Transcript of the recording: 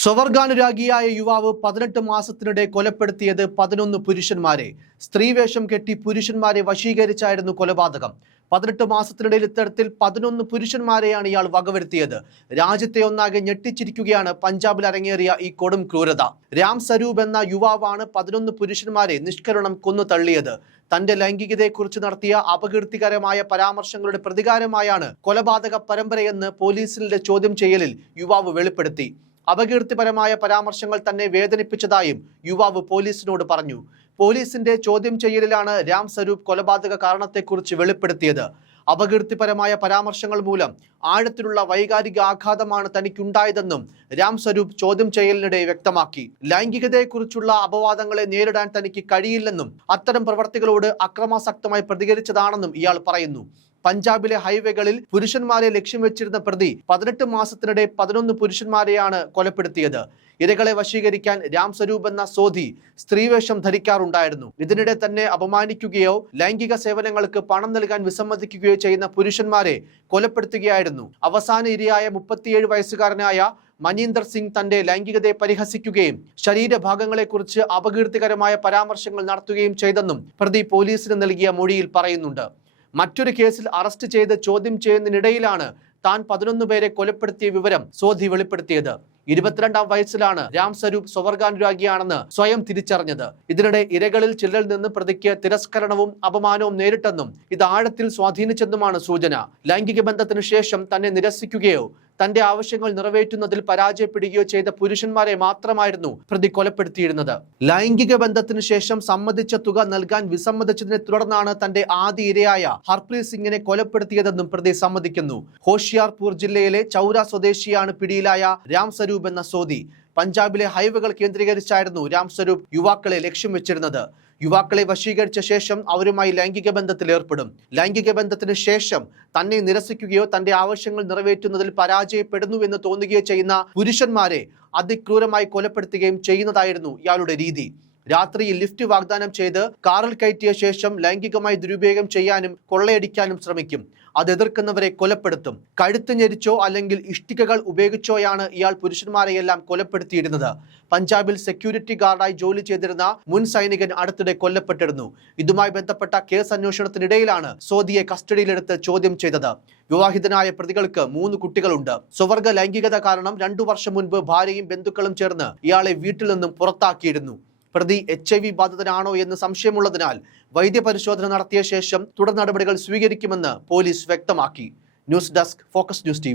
സ്വവർഗാനുരാഗിയായ യുവാവ് പതിനെട്ട് മാസത്തിനിടെ കൊലപ്പെടുത്തിയത് പതിനൊന്ന് പുരുഷന്മാരെ. സ്ത്രീവേഷം കെട്ടി പുരുഷന്മാരെ വശീകരിച്ചായിരുന്നു കൊലപാതകം. പതിനെട്ട് മാസത്തിനിടയിൽ ഇത്തരത്തിൽ പതിനൊന്ന് പുരുഷന്മാരെയാണ് ഇയാൾ വകവരുത്തിയത്. രാജ്യത്തെ ഒന്നാകെ ഞെട്ടിച്ചിരിക്കുകയാണ് പഞ്ചാബിൽ അരങ്ങേറിയ ഈ കൊടും ക്രൂരത. രാം സ്വരൂപ് എന്ന യുവാവാണ് പതിനൊന്ന് പുരുഷന്മാരെ നിഷ്കരണം കൊന്നു തള്ളിയത്. തന്റെ ലൈംഗികതയെക്കുറിച്ച് നടത്തിയ അപകീർത്തികരമായ പരാമർശങ്ങളുടെ പ്രതികാരമായാണ് കൊലപാതക പരമ്പരയെന്ന് പോലീസിന്റെ ചോദ്യം ചെയ്യലിൽ യുവാവ് വെളിപ്പെടുത്തി. അപകീർത്തിപരമായ പരാമർശങ്ങൾ തന്നെ വേദനിപ്പിച്ചതായും യുവാവ് പോലീസിനോട് പറഞ്ഞു. പോലീസിന്റെ ചോദ്യം ചെയ്യലിലാണ് രാം സ്വരൂപ് കൊലപാതക കാരണത്തെക്കുറിച്ച് വെളിപ്പെടുത്തിയത്. അപകീർത്തിപരമായ പരാമർശങ്ങൾ മൂലം ആഴത്തിലുള്ള വൈകാരിക ആഘാതമാണ് തനിക്കുണ്ടായതെന്നും രാം സ്വരൂപ് ചോദ്യം ചെയ്യലിനിടെ വ്യക്തമാക്കി. ലൈംഗികതയെക്കുറിച്ചുള്ള അപവാദങ്ങളെ നേരിടാൻ തനിക്ക് കഴിയില്ലെന്നും അത്തരം പ്രവർത്തികളോട് അക്രമാസക്തമായി പ്രതികരിച്ചതാണെന്നും ഇയാൾ പറയുന്നു. പഞ്ചാബിലെ ഹൈവേകളിൽ പുരുഷന്മാരെ ലക്ഷ്യം വെച്ചിരുന്ന പ്രതി പതിനെട്ട് മാസത്തിനിടെ പതിനൊന്ന് പുരുഷന്മാരെയാണ് കൊലപ്പെടുത്തിയത്. ഇരകളെ വശീകരിക്കാൻ രാം സ്വരൂപ് എന്ന സോധി സ്ത്രീവേഷം ധരിക്കാറുണ്ടായിരുന്നു. ഇതിനിടെ തന്നെ അപമാനിക്കുകയോ ലൈംഗിക സേവനങ്ങൾക്ക് പണം നൽകാൻ വിസമ്മതിക്കുകയോ ചെയ്യുന്ന പുരുഷന്മാരെ കൊലപ്പെടുത്തുകയായിരുന്നു. അവസാന ഇരയായ മുപ്പത്തിയേഴ് വയസ്സുകാരനായ മനീന്ദർ സിംഗ് തന്റെ ലൈംഗികതയെ പരിഹസിക്കുകയും ശരീരഭാഗങ്ങളെക്കുറിച്ച് അപകീർത്തികരമായ പരാമർശങ്ങൾ നടത്തുകയും ചെയ്തെന്നും പ്രതി പോലീസിന് നൽകിയ മൊഴിയിൽ പറയുന്നുണ്ട്. മറ്റൊരു കേസിൽ അറസ്റ്റ് ചെയ്ത് ചോദ്യം ചെയ്യുന്നതിനിടയിലാണ് താൻ പതിനൊന്ന് പേരെ കൊലപ്പെടുത്തിയ വിവരം സോധി വെളിപ്പെടുത്തിയത്. ഇരുപത്തിരണ്ടാം വയസ്സിലാണ് രാം സ്വരൂപ് സ്വവർഗാനുരാഗിയാണെന്ന് സ്വയം തിരിച്ചറിഞ്ഞത്. ഇതിനിടെ ഇരകളിൽ ചിലരിൽ നിന്ന് പ്രതിക്ക് തിരസ്കരണവും അപമാനവും നേരിട്ടെന്നും ഇത് ആഴത്തിൽ സ്വാധീനിച്ചെന്നുമാണ് സൂചന. ലൈംഗിക ബന്ധത്തിനു ശേഷം തന്നെ നിരസിക്കുകയോ തന്റെ ആവശ്യങ്ങൾ നിറവേറ്റുന്നതിൽ പരാജയപ്പെടുകയോ ചെയ്ത പുരുഷന്മാരെ മാത്രമായിരുന്നു പ്രതി കൊലപ്പെടുത്തിയിരുന്നത്. ലൈംഗിക ബന്ധത്തിനു ശേഷം സമ്മതിച്ച തുക നൽകാൻ വിസമ്മതിച്ചതിനെ തുടർന്നാണ് തന്റെ ആദ്യ ഇരയായ ഹർപ്രീത് സിംഗിനെ കൊലപ്പെടുത്തിയതെന്നും പ്രതി സമ്മതിക്കുന്നു. ഹോഷിയാർപൂർ ജില്ലയിലെ ചൌര സ്വദേശിയാണ് പിടിയിലായ രാം സ്വരൂപ് എന്ന സോദി. പഞ്ചാബിലെ ഹൈവേകൾ കേന്ദ്രീകരിച്ചായിരുന്നു രാം സ്വരൂപ് യുവാക്കളെ ലക്ഷ്യം വെച്ചിരുന്നത്. യുവാക്കളെ വശീകരിച്ച ശേഷം അവരുമായി ലൈംഗിക ബന്ധത്തിൽ ഏർപ്പെടും. ലൈംഗിക ബന്ധത്തിന് ശേഷം തന്നെ നിരസിക്കുകയോ തന്റെ ആവശ്യങ്ങൾ നിറവേറ്റുന്നതിൽ പരാജയപ്പെടുന്നു എന്ന് തോന്നുകയോ ചെയ്യുന്ന പുരുഷന്മാരെ അതിക്രൂരമായി കൊലപ്പെടുത്തുകയും ചെയ്യുന്നതായിരുന്നു ഇയാളുടെ രീതി. രാത്രിയിൽ ലിഫ്റ്റ് വാഗ്ദാനം ചെയ്ത് കാറിൽ കയറ്റിയ ശേഷം ലൈംഗികമായി ദുരുപയോഗം ചെയ്യാനും കൊള്ളയടിക്കാനും ശ്രമിക്കും. അത് എതിർക്കുന്നവരെ കൊലപ്പെടുത്തും. കഴുത്ത് ഞെരിച്ചോ അല്ലെങ്കിൽ ഇഷ്ടികകൾ ഉപയോഗിച്ചോയാണ് ഇയാൾ പുരുഷന്മാരെയെല്ലാം കൊലപ്പെടുത്തിയിരുന്നത്. പഞ്ചാബിൽ സെക്യൂരിറ്റി ഗാർഡായി ജോലി ചെയ്തിരുന്ന മുൻ സൈനികൻ അടുത്തിടെ കൊല്ലപ്പെട്ടിരുന്നു. ഇതുമായി ബന്ധപ്പെട്ട കേസ് അന്വേഷണത്തിനിടയിലാണ് സോദിയെ കസ്റ്റഡിയിലെടുത്ത് ചോദ്യം ചെയ്തത്. വിവാഹിതനായ പ്രതികൾക്ക് മൂന്ന് കുട്ടികളുണ്ട്. സ്വവർഗ ലൈംഗികത കാരണം രണ്ടു വർഷം മുൻപ് ഭാര്യയും ബന്ധുക്കളും ചേർന്ന് ഇയാളെ വീട്ടിൽ നിന്നും പുറത്താക്കിയിരുന്നു. പ്രതി എച്ച് ഐ വി ബാധിതനാണോ എന്ന് സംശയമുള്ളതിനാൽ വൈദ്യപരിശോധന നടത്തിയ ശേഷം തുടർ നടപടികൾ സ്വീകരിക്കുമെന്ന് പോലീസ് വ്യക്തമാക്കി. News desk focus news T